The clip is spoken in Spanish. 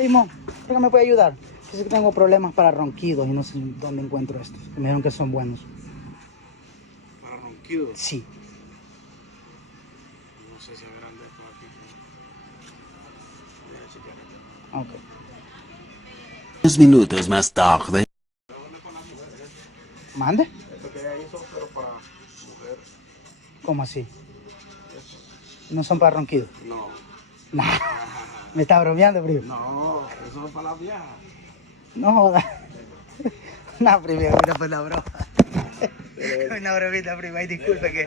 Primo, ¿por qué me puede ayudar? Dice que tengo problemas para ronquidos y no sé dónde encuentro estos. Me dijeron que son buenos. ¿Para ronquidos? Sí. No sé si es grande esto aquí. Voy a chequear aquí. Ok. 10 minutos más tarde. ¿Mande? Esto que hay son pero para mujer. ¿Cómo así? ¿No son para ronquidos? No. Nah. Me está bromeando, primo. No, eso es para la vieja. No jodas. No, primo, mira pues la broma. Una bromita, primo. Ay, disculpe que